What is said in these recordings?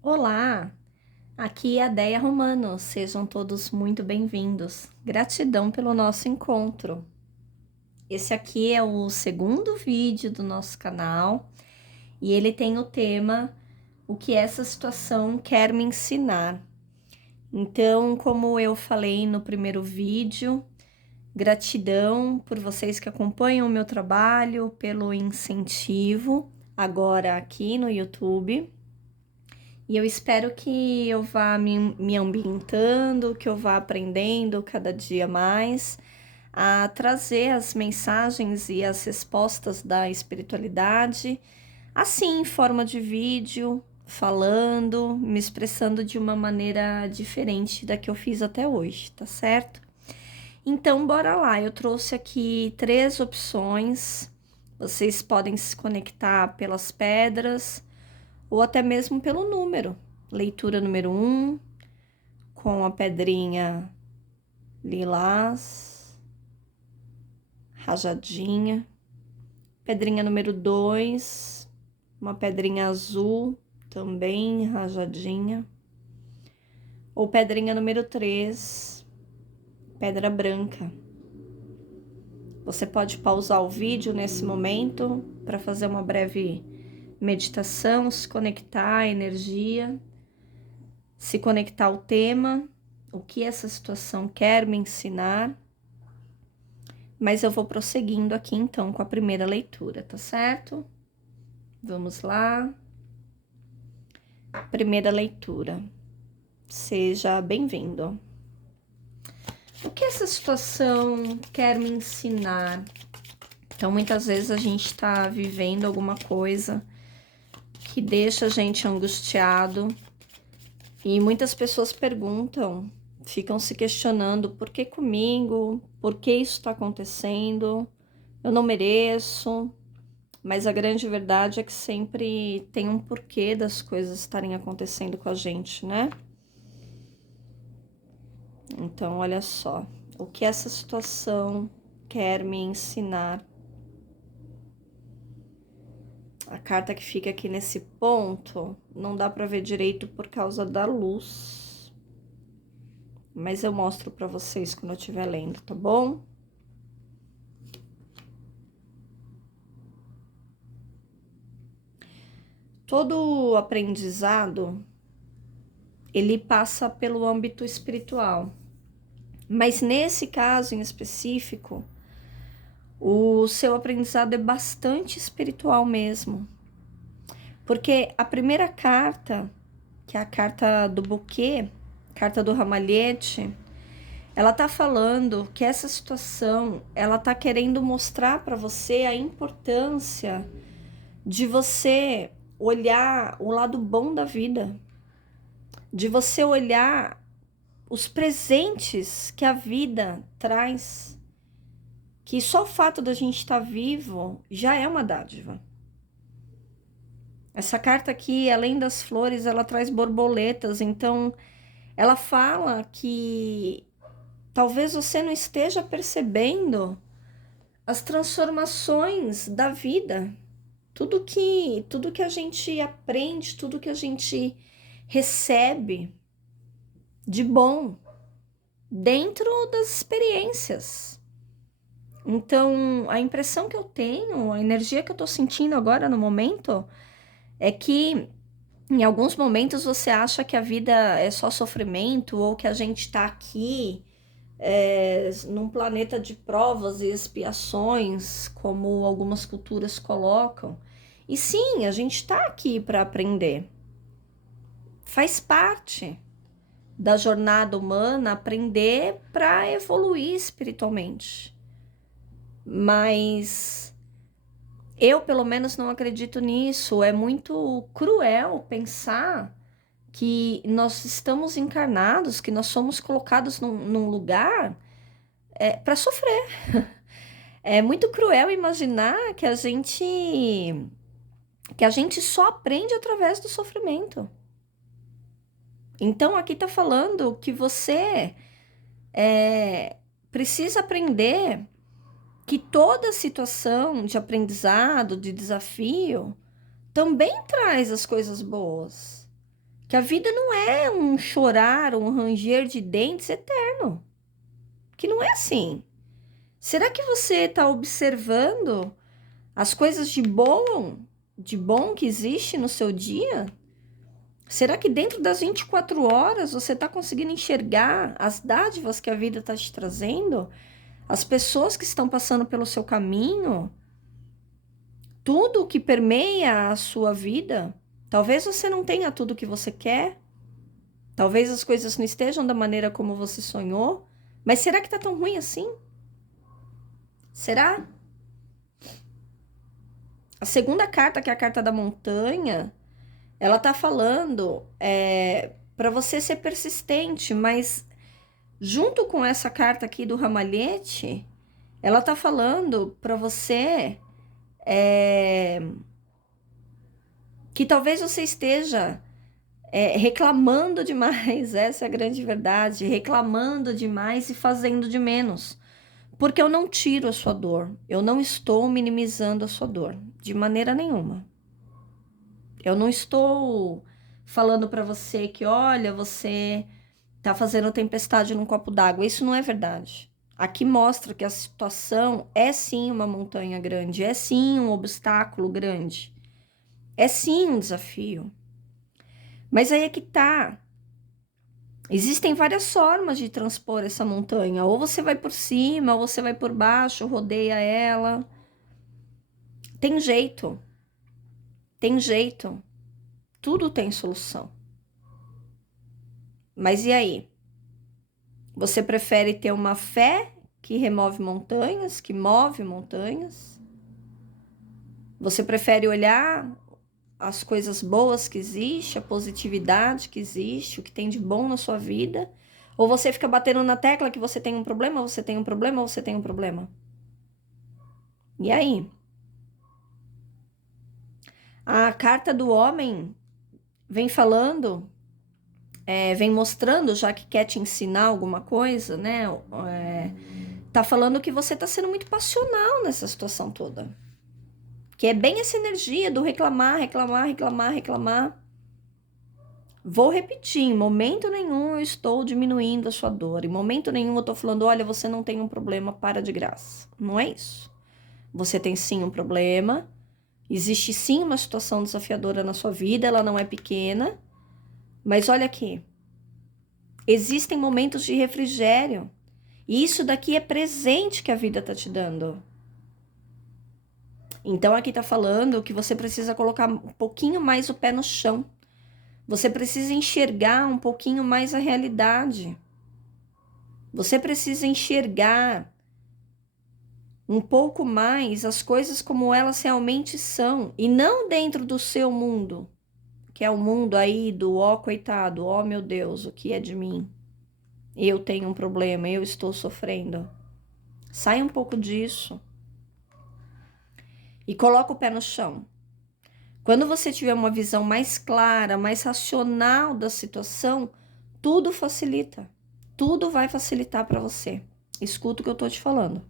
Olá, aqui é a Deia Romano, sejam todos muito bem-vindos. Gratidão pelo nosso encontro. Esse aqui é o segundo vídeo do nosso canal e ele tem o tema O que essa situação quer me ensinar. Então, como eu falei no primeiro vídeo, gratidão por vocês que acompanham o meu trabalho, pelo incentivo agora aqui no YouTube. E eu espero que eu vá me ambientando, que eu vá aprendendo cada dia mais a trazer as mensagens e as respostas da espiritualidade, assim, em forma de vídeo, falando, me expressando de uma maneira diferente da que eu fiz até hoje, tá certo? Então, bora lá. Eu trouxe aqui 3 opções. Vocês podem se conectar pelas pedras ou até mesmo pelo número. Leitura número 1, com a pedrinha lilás, rajadinha. Pedrinha número 2, uma pedrinha azul, também rajadinha. Ou pedrinha número 3, pedra branca. Você pode pausar o vídeo nesse momento para fazer uma breve meditação, se conectar à energia, se conectar ao tema, o que essa situação quer me ensinar. Mas eu vou prosseguindo aqui então com a primeira leitura, tá certo? Vamos lá. Primeira leitura. Seja bem-vindo. O que essa situação quer me ensinar? Então, muitas vezes a gente está vivendo alguma coisa que deixa a gente angustiado e muitas pessoas perguntam, ficam se questionando: por que comigo? Por que isso está acontecendo? Eu não mereço. Mas a grande verdade é que sempre tem um porquê das coisas estarem acontecendo com a gente, né? Então, olha só, o que essa situação quer me ensinar? A carta que fica aqui nesse ponto não dá para ver direito por causa da luz, mas eu mostro para vocês quando eu estiver lendo, tá bom? Todo aprendizado, ele passa pelo âmbito espiritual. Mas nesse caso em específico, o seu aprendizado é bastante espiritual mesmo. Porque a primeira carta, que é a carta do buquê, carta do ramalhete, ela tá falando que essa situação, ela tá querendo mostrar para você a importância de você olhar o lado bom da vida, de você olhar os presentes que a vida traz, que só o fato da gente estar vivo já é uma dádiva. Essa carta aqui, além das flores, ela traz borboletas, então ela fala que talvez você não esteja percebendo as transformações da vida, tudo que a gente aprende, tudo que a gente recebe de bom dentro das experiências. Então, a impressão que eu tenho, a energia que eu tô sentindo agora no momento, é que em alguns momentos você acha que a vida é só sofrimento ou que a gente tá aqui num planeta de provas e expiações, como algumas culturas colocam. E sim, a gente tá aqui para aprender. Faz parte da jornada humana aprender para evoluir espiritualmente. Mas eu, pelo menos, não acredito nisso. É muito cruel pensar que nós estamos encarnados, que nós somos colocados num lugar para sofrer. É muito cruel imaginar que a gente só aprende através do sofrimento. Então aqui está falando que você precisa aprender que toda situação de aprendizado, de desafio, também traz as coisas boas. Que a vida não é um chorar, um ranger de dentes eterno. Que não é assim. Será que você está observando as coisas de bom que existe no seu dia? Será que dentro das 24 horas você está conseguindo enxergar as dádivas que a vida está te trazendo? As pessoas que estão passando pelo seu caminho? Tudo que permeia a sua vida? Talvez você não tenha tudo que você quer. Talvez as coisas não estejam da maneira como você sonhou. Mas será que está tão ruim assim? Será? A segunda carta, que é a carta da montanha, ela tá falando para você ser persistente, mas junto com essa carta aqui do ramalhete, ela tá falando para você que talvez você esteja reclamando demais, essa é a grande verdade, reclamando demais e fazendo de menos. Porque eu não tiro a sua dor, eu não estou minimizando a sua dor, de maneira nenhuma. Eu não estou falando para você que, olha, você tá fazendo tempestade num copo d'água. Isso não é verdade. Aqui mostra que a situação é sim uma montanha grande, é sim um obstáculo grande, é sim um desafio. Mas aí é que tá. Existem várias formas de transpor essa montanha. Ou você vai por cima, ou você vai por baixo, rodeia ela. Tem jeito. Tem jeito. Tudo tem solução. Mas e aí? Você prefere ter uma fé que remove montanhas, que move montanhas? Você prefere olhar as coisas boas que existe, a positividade que existe, o que tem de bom na sua vida? Ou você fica batendo na tecla que você tem um problema, você tem um problema, você tem um problema? E aí? A carta do homem vem falando, vem mostrando, já que quer te ensinar alguma coisa, né? Tá falando que você tá sendo muito passional nessa situação toda. Que é bem essa energia do reclamar, reclamar, reclamar, reclamar. Vou repetir, em momento nenhum eu estou diminuindo a sua dor. Em momento nenhum eu tô falando, olha, você não tem um problema, para de graça. Não é isso. Você tem sim um problema. Existe sim uma situação desafiadora na sua vida, ela não é pequena. Mas olha aqui. Existem momentos de refrigério. E isso daqui é presente que a vida tá te dando. Então aqui tá falando que você precisa colocar um pouquinho mais o pé no chão. Você precisa enxergar um pouquinho mais a realidade. Você precisa enxergar um pouco mais as coisas como elas realmente são. E não dentro do seu mundo, que é o mundo aí do ó coitado, ó meu Deus, o que é de mim? Eu tenho um problema, eu estou sofrendo. Sai um pouco disso. E coloca o pé no chão. Quando você tiver uma visão mais clara, mais racional da situação, tudo facilita. Tudo vai facilitar para você. Escuta o que eu tô te falando.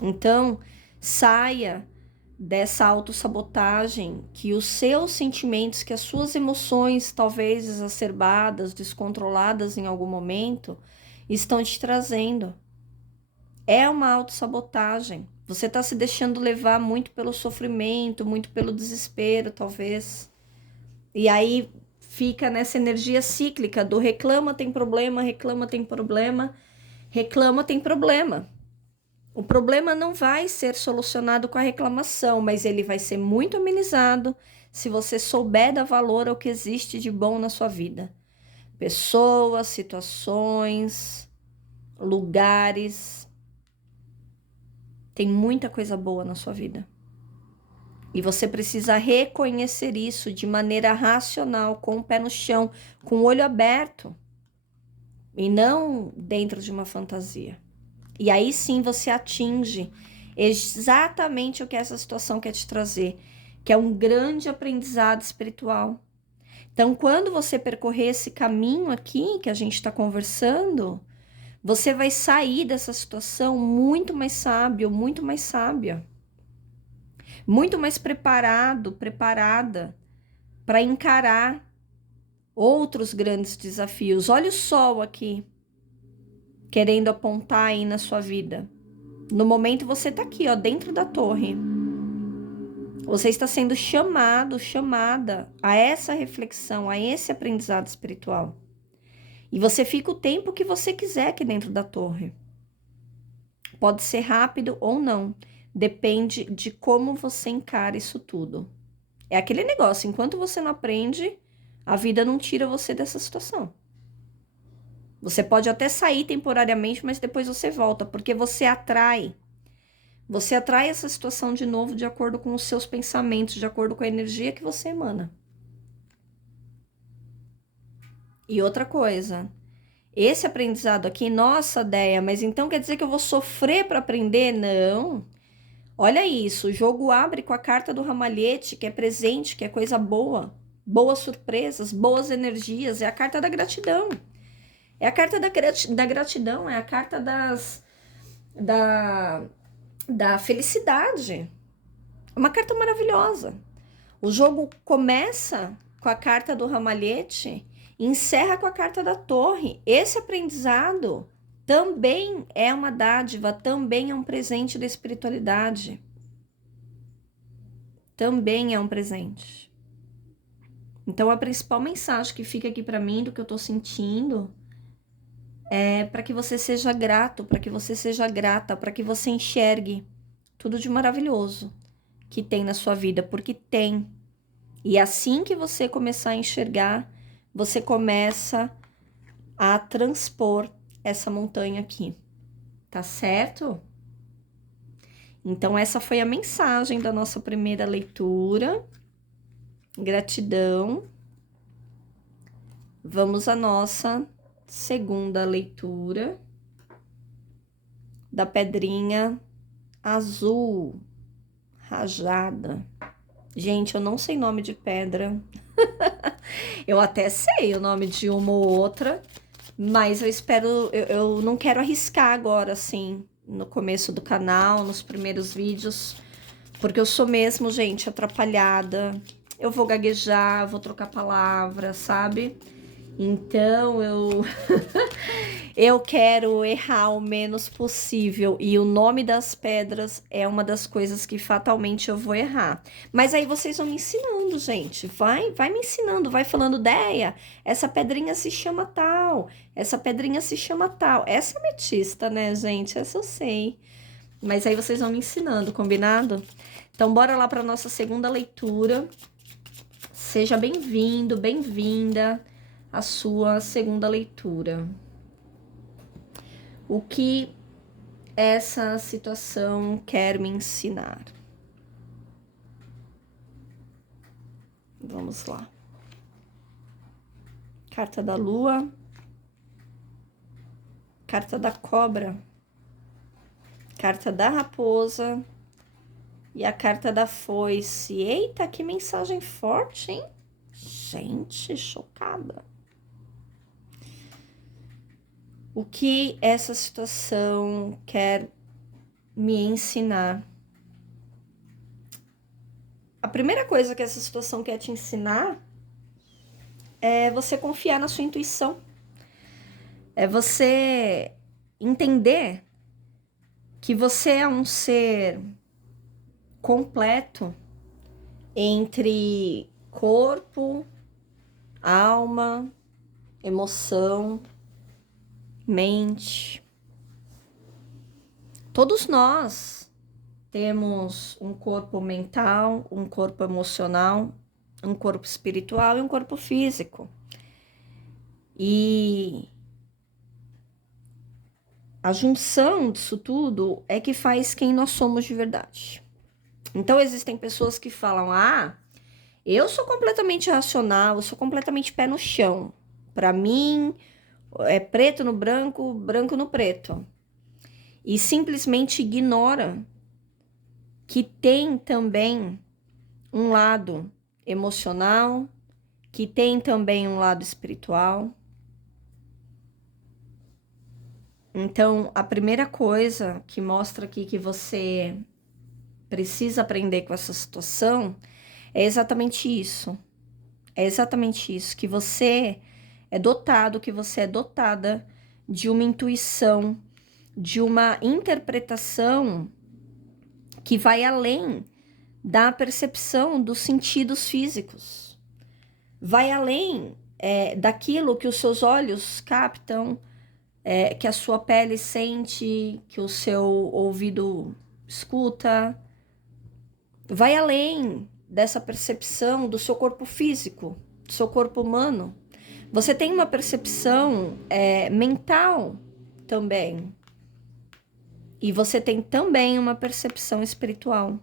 Então, saia dessa autossabotagem que os seus sentimentos, que as suas emoções, talvez exacerbadas, descontroladas em algum momento, estão te trazendo. É uma autossabotagem. Você está se deixando levar muito pelo sofrimento, muito pelo desespero, talvez. E aí fica nessa energia cíclica do reclama, tem problema, reclama, tem problema, reclama, tem problema. O problema não vai ser solucionado com a reclamação, mas ele vai ser muito amenizado se você souber dar valor ao que existe de bom na sua vida. Pessoas, situações, lugares. Tem muita coisa boa na sua vida. E você precisa reconhecer isso de maneira racional, com o pé no chão, com o olho aberto. E não dentro de uma fantasia. E aí sim você atinge exatamente o que essa situação quer te trazer, que é um grande aprendizado espiritual. Então, quando você percorrer esse caminho aqui que a gente está conversando, você vai sair dessa situação muito mais sábio, muito mais sábia, muito mais preparado, preparada para encarar outros grandes desafios. Olha o sol aqui, querendo apontar aí na sua vida. No momento você tá aqui, ó, dentro da torre. Você está sendo chamado, chamada a essa reflexão, a esse aprendizado espiritual. E você fica o tempo que você quiser aqui dentro da torre. Pode ser rápido ou não. Depende de como você encara isso tudo. É aquele negócio, enquanto você não aprende, a vida não tira você dessa situação. Você pode até sair temporariamente, mas depois você volta, porque você atrai. Você atrai essa situação de novo de acordo com os seus pensamentos, de acordo com a energia que você emana. E outra coisa, esse aprendizado aqui, nossa, Déia, mas então quer dizer que eu vou sofrer para aprender? Não. Olha isso, o jogo abre com a carta do ramalhete, que é presente, que é coisa boa. Boas surpresas, boas energias, é a carta da gratidão. É a carta da gratidão, é a carta da felicidade. É uma carta maravilhosa. O jogo começa com a carta do ramalhete e encerra com a carta da torre. Esse aprendizado também é uma dádiva, também é um presente da espiritualidade. Também é um presente. Então, a principal mensagem que fica aqui para mim, do que eu tô sentindo, é para que você seja grato, para que você seja grata, para que você enxergue tudo de maravilhoso que tem na sua vida, porque tem. E assim que você começar a enxergar, você começa a transpor essa montanha aqui, tá certo? Então, essa foi a mensagem da nossa primeira leitura. Gratidão. Vamos à nossa segunda leitura da pedrinha azul rajada. Gente, eu não sei nome de pedra. Eu até sei o nome de uma ou outra, mas eu não quero arriscar agora, assim, no começo do canal, nos primeiros vídeos, porque eu sou mesmo, gente, atrapalhada. Eu vou gaguejar, vou trocar palavras, sabe? Então, eu quero errar o menos possível. E o nome das pedras é uma das coisas que fatalmente eu vou errar. Mas aí vocês vão me ensinando, gente. Vai me ensinando, vai falando, Déia, essa pedrinha se chama tal, essa pedrinha se chama tal. Essa é ametista, né, gente? Essa eu sei. Mas aí vocês vão me ensinando, combinado? Então, bora lá para nossa segunda leitura. Seja bem-vindo, bem-vinda à sua segunda leitura. O que essa situação quer me ensinar? Vamos lá. Carta da Lua. Carta da Cobra. Carta da Raposa. E a carta da Foice. Eita, que mensagem forte, hein? Gente, chocada. O que essa situação quer me ensinar? A primeira coisa que essa situação quer te ensinar é você confiar na sua intuição. É você entender que você é um ser completo entre corpo, alma, emoção, mente. Todos nós temos um corpo mental, um corpo emocional, um corpo espiritual e um corpo físico. E a junção disso tudo é que faz quem nós somos de verdade. Então, existem pessoas que falam, eu sou completamente racional, eu sou completamente pé no chão. Para mim, é preto no branco, branco no preto. E simplesmente ignora que tem também um lado emocional, que tem também um lado espiritual. Então, a primeira coisa que mostra aqui que você precisa aprender com essa situação é exatamente isso. É exatamente isso, que você é dotado, que você é dotada de uma intuição, de uma interpretação que vai além da percepção dos sentidos físicos. Vai além daquilo que os seus olhos captam, que a sua pele sente, que o seu ouvido escuta. Vai além dessa percepção do seu corpo físico, do seu corpo humano. Você tem uma percepção mental também. E você tem também uma percepção espiritual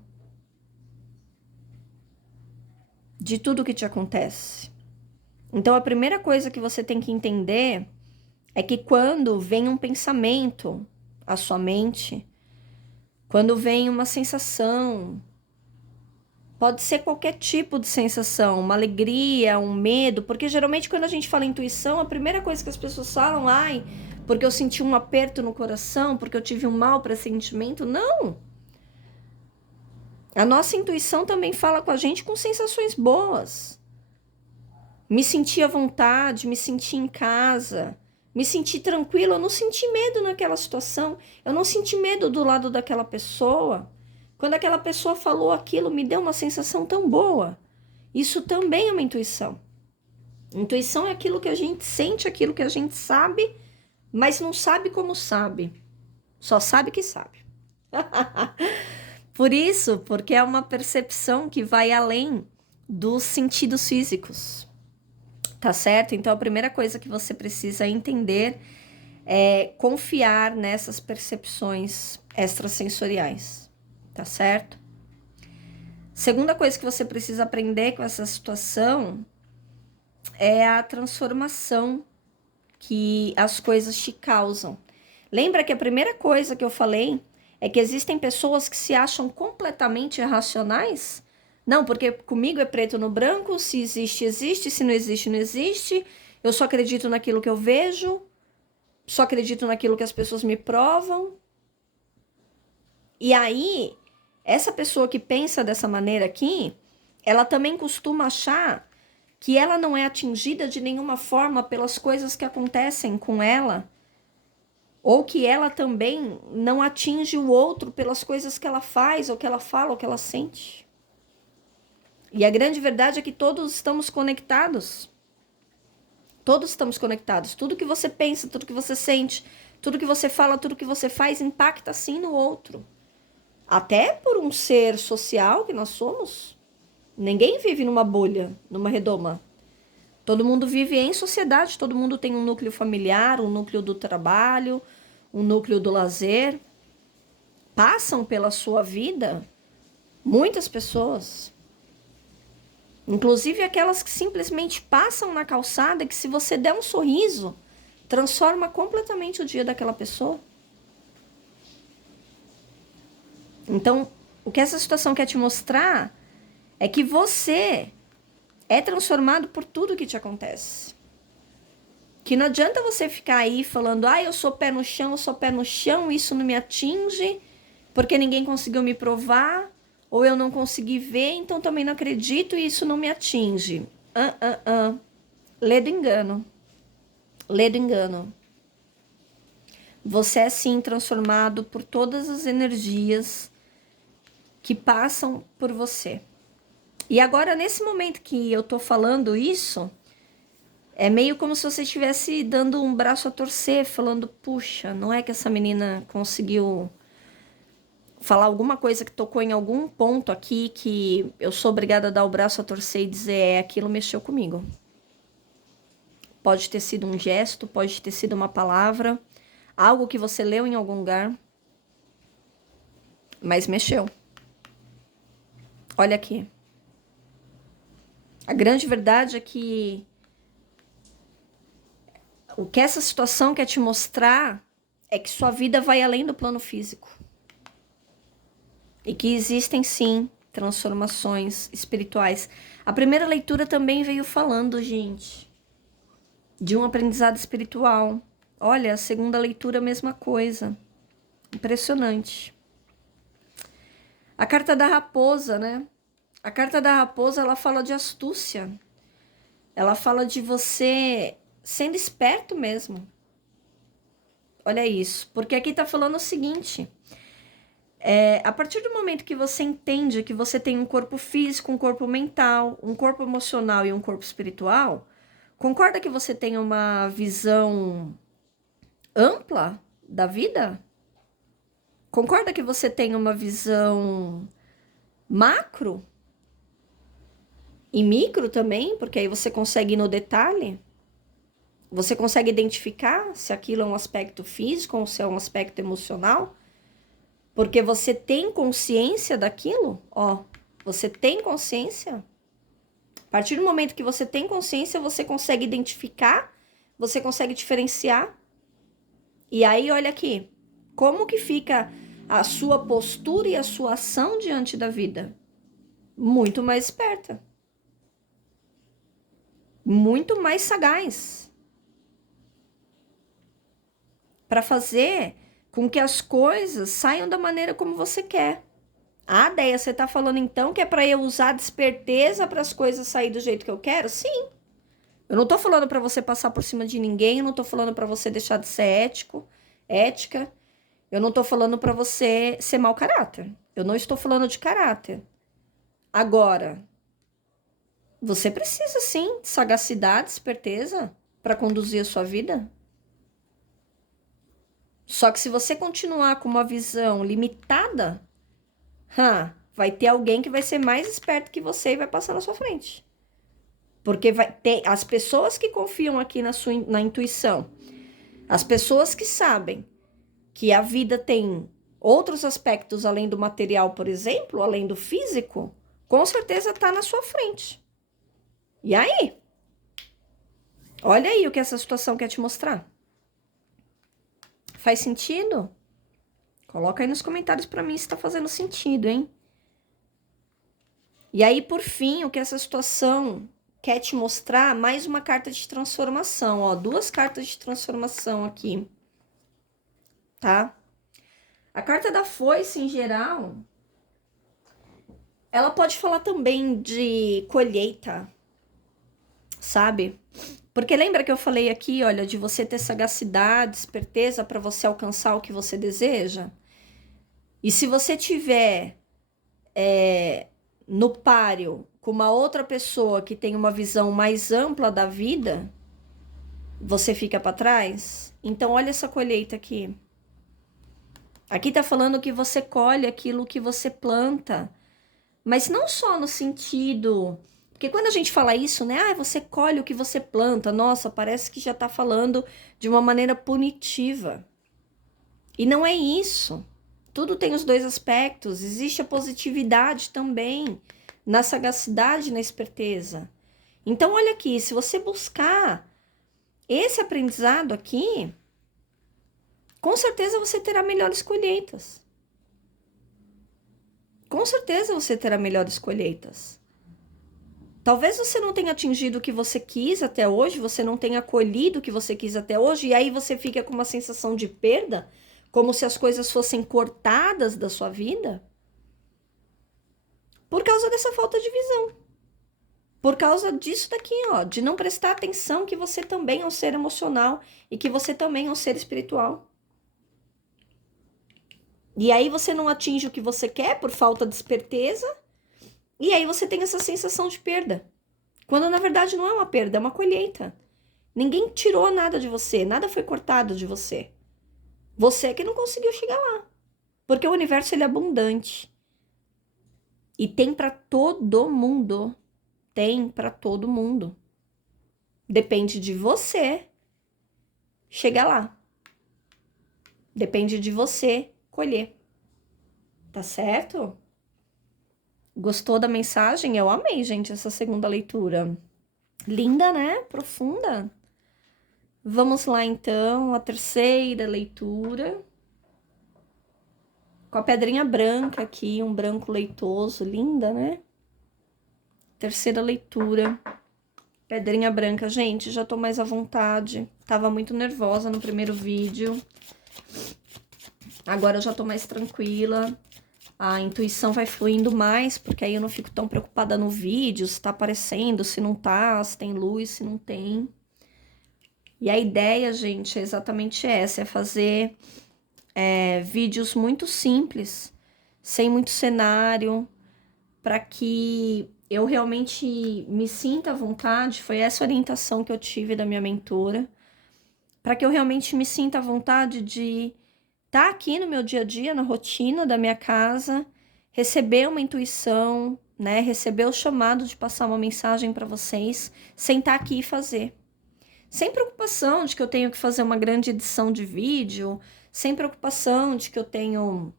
de tudo que te acontece. Então, a primeira coisa que você tem que entender é que quando vem um pensamento à sua mente, quando vem uma sensação, pode ser qualquer tipo de sensação, uma alegria, um medo, porque geralmente quando a gente fala intuição, a primeira coisa que as pessoas falam, ai, porque eu senti um aperto no coração, porque eu tive um mau pressentimento. Não! A nossa intuição também fala com a gente com sensações boas. Me senti à vontade, me senti em casa, me senti tranquila, eu não senti medo naquela situação, eu não senti medo do lado daquela pessoa. Quando aquela pessoa falou aquilo, me deu uma sensação tão boa. Isso também é uma intuição. Intuição é aquilo que a gente sente, aquilo que a gente sabe, mas não sabe como sabe. Só sabe que sabe. Por isso, porque é uma percepção que vai além dos sentidos físicos. Tá certo? Então, a primeira coisa que você precisa entender é confiar nessas percepções extrasensoriais. Tá certo? Segunda coisa que você precisa aprender com essa situação é a transformação que as coisas te causam. Lembra que a primeira coisa que eu falei é que existem pessoas que se acham completamente irracionais? Não, porque comigo é preto no branco, se existe, existe, se não existe, não existe. Eu só acredito naquilo que eu vejo, só acredito naquilo que as pessoas me provam. E aí, essa pessoa que pensa dessa maneira aqui, ela também costuma achar que ela não é atingida de nenhuma forma pelas coisas que acontecem com ela, ou que ela também não atinge o outro pelas coisas que ela faz, ou que ela fala, ou que ela sente. E a grande verdade é que todos estamos conectados. Todos estamos conectados. Tudo que você pensa, tudo que você sente, tudo que você fala, tudo que você faz impacta sim no outro. Até por um ser social que nós somos. Ninguém vive numa bolha, numa redoma. Todo mundo vive em sociedade, todo mundo tem um núcleo familiar, um núcleo do trabalho, um núcleo do lazer. Passam pela sua vida muitas pessoas. Inclusive aquelas que simplesmente passam na calçada, que se você der um sorriso, transforma completamente o dia daquela pessoa. Então, o que essa situação quer te mostrar é que você é transformado por tudo que te acontece. Que não adianta você ficar aí falando, eu sou pé no chão, eu sou pé no chão, isso não me atinge, porque ninguém conseguiu me provar, ou eu não consegui ver, então também não acredito e isso não me atinge. Lê do engano. Lê do engano. Você é sim transformado por todas as energias que passam por você. E agora, nesse momento que eu tô falando isso, é meio como se você estivesse dando um braço a torcer, falando, puxa, não é que essa menina conseguiu falar alguma coisa que tocou em algum ponto aqui que eu sou obrigada a dar o braço a torcer e dizer, aquilo mexeu comigo. Pode ter sido um gesto, pode ter sido uma palavra, algo que você leu em algum lugar, mas mexeu. Olha aqui. A grande verdade é que o que essa situação quer te mostrar é que sua vida vai além do plano físico. E que existem, sim, transformações espirituais. A primeira leitura também veio falando, gente, de um aprendizado espiritual. Olha, a segunda leitura, a mesma coisa. Impressionante. A carta da raposa, né? A carta da raposa, ela fala de astúcia. Ela fala de você sendo esperto mesmo. Olha isso, porque aqui tá falando o seguinte... a partir do momento que você entende que você tem um corpo físico, um corpo mental, um corpo emocional e um corpo espiritual, concorda que você tem uma visão ampla da vida? Concorda que você tem uma visão macro e micro também? Porque aí você consegue ir no detalhe. Você consegue identificar se aquilo é um aspecto físico ou se é um aspecto emocional? Porque você tem consciência daquilo, ó, você tem consciência. A partir do momento que você tem consciência, você consegue identificar, você consegue diferenciar. E aí, olha aqui, como que fica a sua postura e a sua ação diante da vida? Muito mais esperta. Muito mais sagaz. Para fazer com que as coisas saiam da maneira como você quer. Ah, Deia, você tá falando então que é para eu usar desperteza para as coisas sair do jeito que eu quero? Sim. Eu não tô falando para você passar por cima de ninguém, eu não tô falando para você deixar de ser ética. Eu não tô falando para você ser mau caráter. Eu não estou falando de caráter. Agora, você precisa sim de sagacidade, esperteza para conduzir a sua vida. Só que se você continuar com uma visão limitada, vai ter alguém que vai ser mais esperto que você e vai passar na sua frente. Porque vai ter as pessoas que confiam aqui na intuição, as pessoas que sabem que a vida tem outros aspectos além do material, por exemplo, além do físico, com certeza está na sua frente. E aí? Olha aí o que essa situação quer te mostrar. Faz sentido? Coloca aí nos comentários para mim se está fazendo sentido, hein? E aí, por fim, o que essa situação quer te mostrar? Mais uma carta de transformação, ó. 2 cartas de transformação aqui, tá? A carta da foice, em geral, ela pode falar também de colheita, sabe? Porque lembra que eu falei aqui, olha, de você ter sagacidade, esperteza para você alcançar o que você deseja? E se você tiver no páreo com uma outra pessoa que tem uma visão mais ampla da vida, você fica para trás? Então, olha essa colheita aqui. Aqui tá falando que você colhe aquilo que você planta, mas não só no sentido... Porque quando a gente fala isso, né? Você colhe o que você planta. Nossa, parece que já tá falando de uma maneira punitiva. E não é isso. Tudo tem os 2 aspectos. Existe a positividade também, na sagacidade e na esperteza. Então, olha aqui, se você buscar esse aprendizado aqui, com certeza você terá melhores colheitas. Com certeza você terá melhores colheitas. Talvez você não tenha atingido o que você quis até hoje, você não tenha colhido o que você quis até hoje, e aí você fica com uma sensação de perda, como se as coisas fossem cortadas da sua vida, por causa dessa falta de visão. Por causa disso daqui, ó, de não prestar atenção que você também é um ser emocional e que você também é um ser espiritual. E aí você não atinge o que você quer por falta de esperteza, e aí você tem essa sensação de perda. Quando na verdade não é uma perda, é uma colheita. Ninguém tirou nada de você, nada foi cortado de você. Você é que não conseguiu chegar lá. Porque o universo ele é abundante. E tem para todo mundo. Tem para todo mundo. Depende de você chegar lá. Depende de você colher. Tá certo? Gostou da mensagem? Eu amei, gente, essa segunda leitura. Linda, né? Profunda. Vamos lá, então, a terceira leitura. Com a pedrinha branca aqui, um branco leitoso. Linda, né? Terceira leitura. Pedrinha branca. Gente, já tô mais à vontade. Tava muito nervosa no primeiro vídeo. Agora eu já tô mais tranquila. a intuição vai fluindo mais, porque aí eu não fico tão preocupada no vídeo, se tá aparecendo, se não tá, se tem luz, se não tem. E a ideia, gente, é exatamente essa, é fazer vídeos muito simples, sem muito cenário, para que eu realmente me sinta à vontade. Foi essa orientação que eu tive da minha mentora, para que eu realmente me sinta à vontade de estar aqui no meu dia a dia, na rotina da minha casa, receber uma intuição, né? Receber o chamado de passar uma mensagem para vocês, sentar aqui e fazer. Sem preocupação de que eu tenho que fazer uma grande edição de vídeo, sem preocupação de que eu tenho,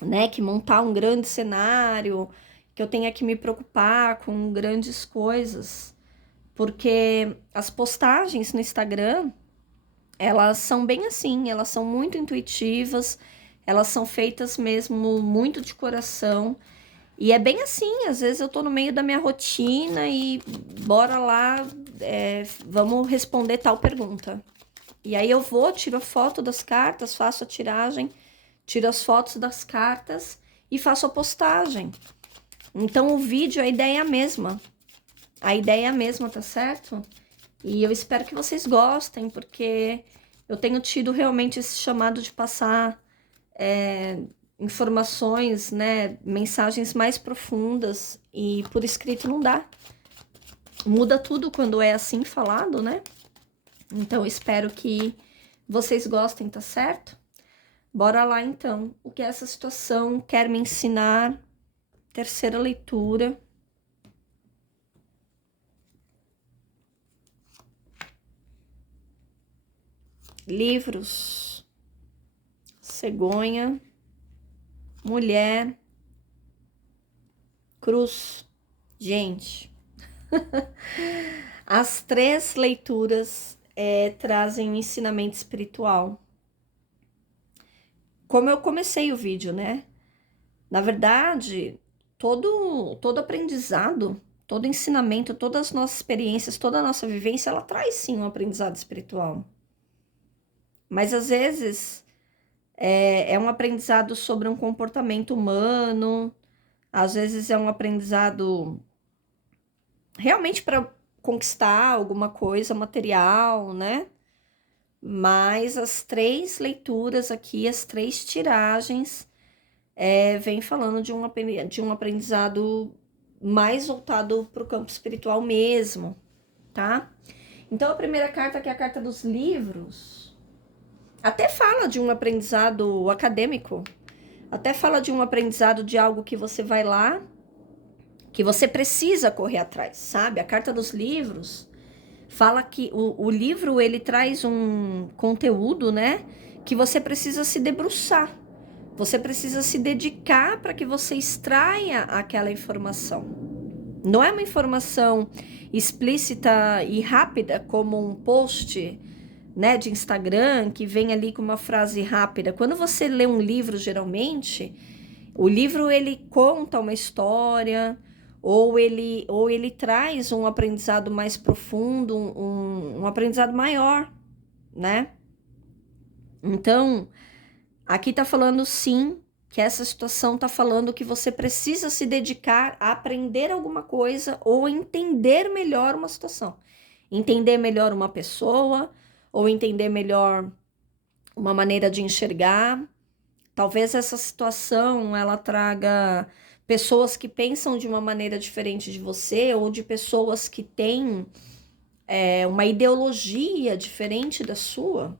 né, que montar um grande cenário, que eu tenha que me preocupar com grandes coisas, porque as postagens no Instagram, elas são bem assim, elas são muito intuitivas, elas são feitas mesmo muito de coração. E é bem assim, às vezes eu tô no meio da minha rotina e bora lá, vamos responder tal pergunta. E aí eu vou, tiro a foto das cartas, faço a tiragem, tiro as fotos das cartas e faço a postagem. Então o vídeo, a ideia é a mesma. A ideia é a mesma, tá certo? E eu espero que vocês gostem, porque eu tenho tido realmente esse chamado de passar informações, né, mensagens mais profundas, e por escrito não dá. Muda tudo quando é assim falado, né? Então eu espero que vocês gostem, tá certo? Bora lá então. O que essa situação quer me ensinar? Terceira leitura. Livros. Cegonha. Mulher. Cruz. Gente. As três leituras trazem um ensinamento espiritual. Como eu comecei o vídeo, né? Na verdade, todo aprendizado, todo ensinamento, todas as nossas experiências, toda a nossa vivência, ela traz sim um aprendizado espiritual. Mas às vezes é um aprendizado sobre um comportamento humano, às vezes é um aprendizado realmente para conquistar alguma coisa material, né? Mas as três leituras aqui, as três tiragens, vem falando de um aprendizado mais voltado para o campo espiritual mesmo, tá? Então a primeira carta, que é a carta dos livros, até fala de um aprendizado acadêmico, até fala de um aprendizado de algo que você vai lá, que você precisa correr atrás, sabe? A carta dos livros fala que o livro, ele traz um conteúdo, né, que você precisa se debruçar. Você precisa se dedicar para que você extraia aquela informação. Não é uma informação explícita e rápida, como um post, né, de Instagram, que vem ali com uma frase rápida. Quando você lê um livro, geralmente, o livro ele conta uma história, ou ele traz um aprendizado mais profundo, um aprendizado maior, né? Então, aqui tá falando sim, que essa situação tá falando que você precisa se dedicar a aprender alguma coisa ou entender melhor uma situação. Entender melhor uma pessoa, ou entender melhor uma maneira de enxergar. Talvez essa situação ela traga pessoas que pensam de uma maneira diferente de você, ou de pessoas que têm uma ideologia diferente da sua.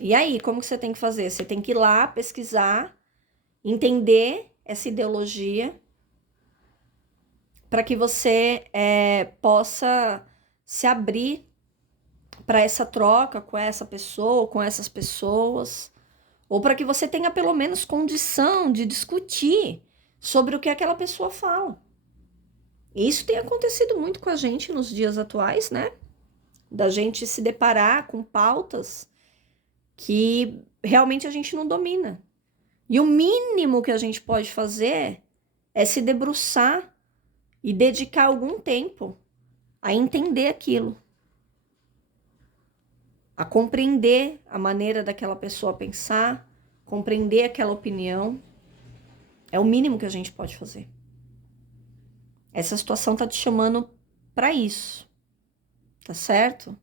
E aí, como que você tem que fazer? Você tem que ir lá pesquisar, entender essa ideologia, para que você possa se abrir para essa troca com essa pessoa, com essas pessoas, ou para que você tenha pelo menos condição de discutir sobre o que aquela pessoa fala. E isso tem acontecido muito com a gente nos dias atuais, né? Da gente se deparar com pautas que realmente a gente não domina. E o mínimo que a gente pode fazer é se debruçar e dedicar algum tempo a entender aquilo, a compreender a maneira daquela pessoa pensar, compreender aquela opinião. É o mínimo que a gente pode fazer. Essa situação tá te chamando para isso, tá certo?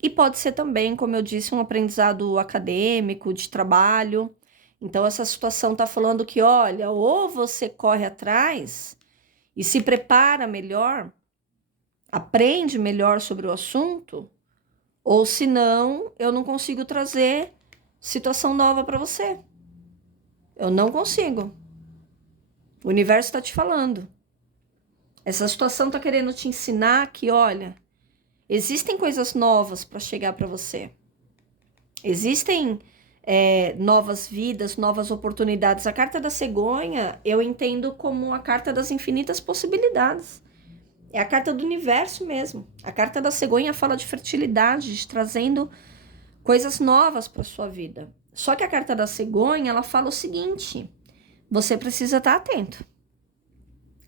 E pode ser também, como eu disse, um aprendizado acadêmico, de trabalho. Então, essa situação tá falando que, olha, ou você corre atrás e se prepara melhor, aprende melhor sobre o assunto, ou senão eu não consigo trazer situação nova para você. Eu não consigo. O universo está te falando. Essa situação está querendo te ensinar que, olha, existem coisas novas para chegar para você. Existem novas vidas, novas oportunidades. A carta da cegonha eu entendo como a carta das infinitas possibilidades. É a carta do universo mesmo. A carta da cegonha fala de fertilidade, de trazendo coisas novas para sua vida. Só que a carta da cegonha, ela fala o seguinte: você precisa estar atento.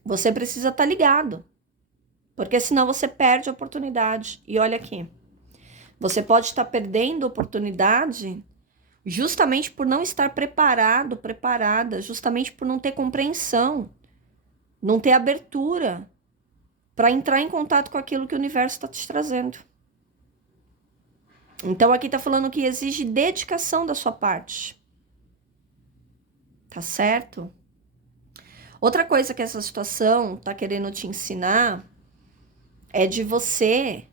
Você precisa estar ligado. Porque senão você perde a oportunidade. E olha aqui, você pode estar perdendo a oportunidade justamente por não estar preparado, preparada, justamente por não ter compreensão, não ter abertura para entrar em contato com aquilo que o universo está te trazendo. Então aqui está falando que exige dedicação da sua parte. Tá certo? Outra coisa que essa situação está querendo te ensinar é de você,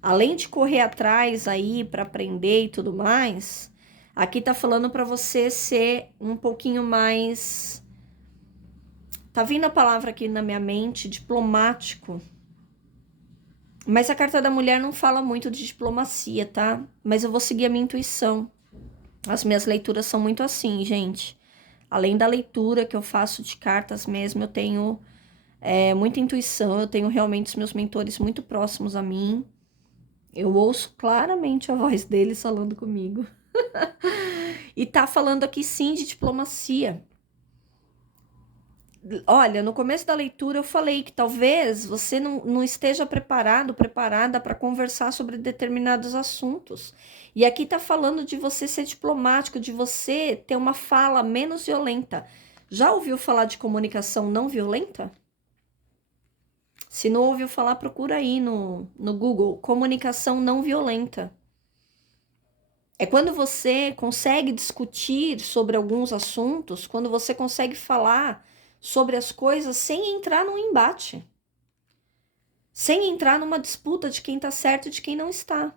além de correr atrás aí para aprender e tudo mais, aqui tá falando para você ser um pouquinho mais, tá vindo a palavra aqui na minha mente, diplomático. Mas a carta da mulher não fala muito de diplomacia, tá? Mas eu vou seguir a minha intuição. As minhas leituras são muito assim, gente. Além da leitura que eu faço de cartas mesmo, eu tenho muita intuição, eu tenho realmente os meus mentores muito próximos a mim. Eu ouço claramente a voz deles falando comigo. E tá falando aqui sim de diplomacia. Olha, no começo da leitura eu falei que talvez você não esteja preparado, preparada para conversar sobre determinados assuntos. E aqui tá falando de você ser diplomático, de você ter uma fala menos violenta. Já ouviu falar de comunicação não violenta? Se não ouviu falar, procura aí no Google, comunicação não violenta. É quando você consegue discutir sobre alguns assuntos, quando você consegue falar sobre as coisas sem entrar num embate, sem entrar numa disputa de quem está certo e de quem não está,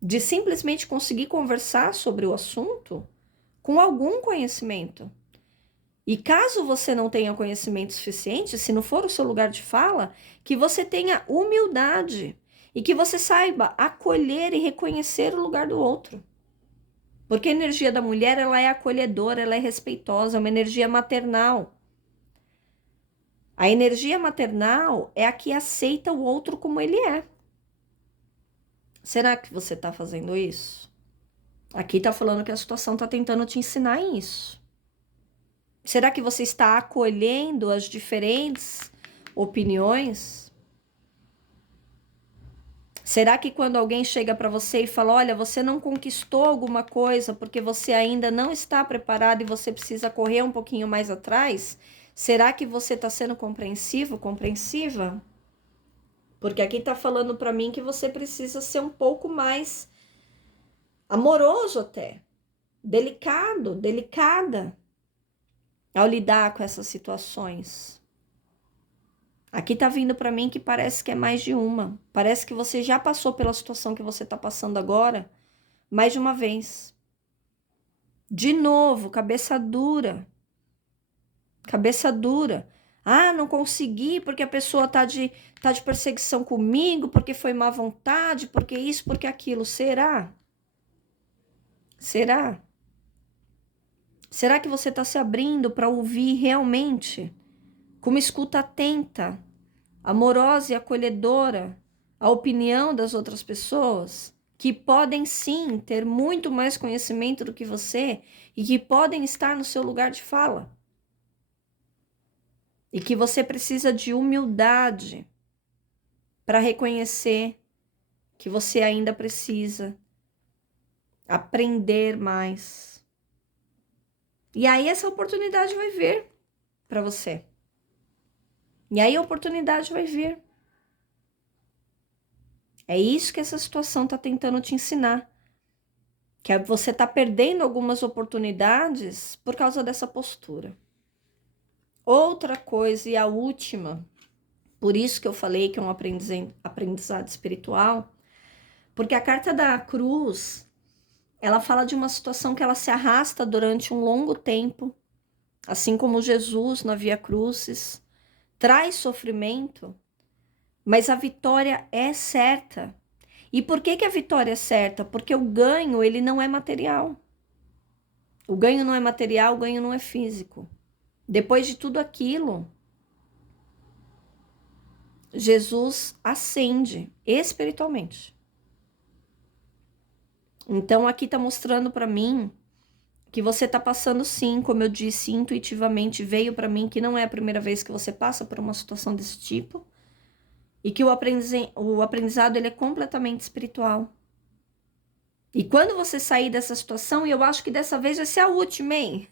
de simplesmente conseguir conversar sobre o assunto com algum conhecimento. E caso você não tenha conhecimento suficiente, se não for o seu lugar de fala, que você tenha humildade e que você saiba acolher e reconhecer o lugar do outro. Porque a energia da mulher, ela é acolhedora, ela é respeitosa, é uma energia maternal. A energia maternal é a que aceita o outro como ele é. Será que você está fazendo isso? Aqui está falando que a situação está tentando te ensinar isso. Será que você está acolhendo as diferentes opiniões? Será que quando alguém chega para você e fala, olha, você não conquistou alguma coisa porque você ainda não está preparado e você precisa correr um pouquinho mais atrás? Será que você está sendo compreensivo, compreensiva? Porque aqui está falando para mim que você precisa ser um pouco mais amoroso até, delicado, delicada ao lidar com essas situações. Aqui tá vindo para mim que parece que é mais de uma. Parece que você já passou pela situação que você tá passando agora mais de uma vez. De novo, cabeça dura. Cabeça dura. Ah, não consegui porque a pessoa tá de perseguição comigo, porque foi má vontade, porque isso, porque aquilo. Será? Será? Será que você tá se abrindo para ouvir realmente, com uma escuta atenta, amorosa e acolhedora, a opinião das outras pessoas, que podem sim ter muito mais conhecimento do que você e que podem estar no seu lugar de fala? E que você precisa de humildade para reconhecer que você ainda precisa aprender mais E aí essa oportunidade vai vir para você. E aí a oportunidade vai vir. É isso que essa situação está tentando te ensinar. Que você está perdendo algumas oportunidades por causa dessa postura. Outra coisa, e a última, por isso que eu falei que é um aprendizado espiritual, porque a carta da cruz, ela fala de uma situação que ela se arrasta durante um longo tempo, assim como Jesus na Via Crucis, traz sofrimento, mas a vitória é certa. E por que a vitória é certa? Porque o ganho, ele não é material. O ganho não é material, o ganho não é físico. Depois de tudo aquilo, Jesus ascende espiritualmente. Então aqui está mostrando para mim que você está passando sim, como eu disse, intuitivamente veio para mim que não é a primeira vez que você passa por uma situação desse tipo e que o aprendizado ele é completamente espiritual. E quando você sair dessa situação, e eu acho que dessa vez vai ser a última, hein?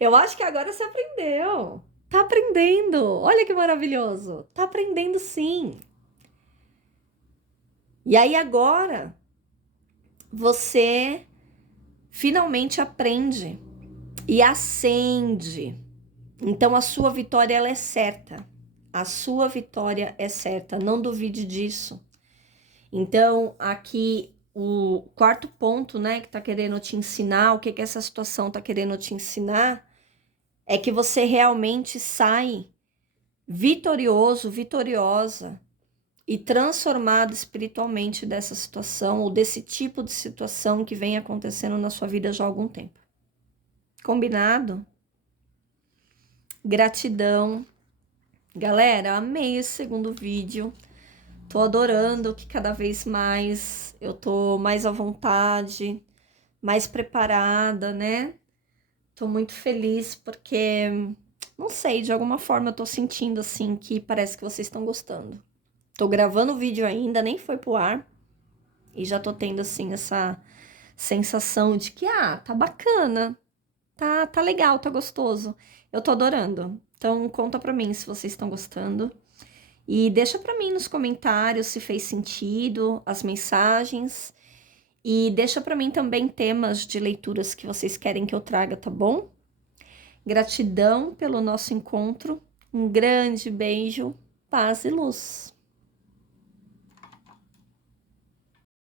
Eu acho que agora você aprendeu. Tá aprendendo. Olha que maravilhoso. Tá aprendendo sim. E aí agora você finalmente aprende e acende. Então a sua vitória ela é certa. A sua vitória é certa, não duvide disso. Então aqui o quarto ponto, né, que tá querendo te ensinar, o que essa situação tá querendo te ensinar, é que você realmente sai vitorioso, vitoriosa e transformado espiritualmente dessa situação ou desse tipo de situação que vem acontecendo na sua vida já há algum tempo. Combinado? Gratidão. Galera, amei esse segundo vídeo. Tô adorando que cada vez mais eu tô mais à vontade, mais preparada, né? Tô muito feliz porque, não sei, de alguma forma eu tô sentindo assim que parece que vocês estão gostando. Tô gravando o vídeo ainda, nem foi pro ar. E já tô tendo assim essa sensação de que, tá bacana. Tá legal, tá gostoso. Eu tô adorando. Então conta pra mim se vocês estão gostando. E deixa pra mim nos comentários se fez sentido as mensagens. E deixa pra mim também temas de leituras que vocês querem que eu traga, tá bom? Gratidão pelo nosso encontro. Um grande beijo, paz e luz.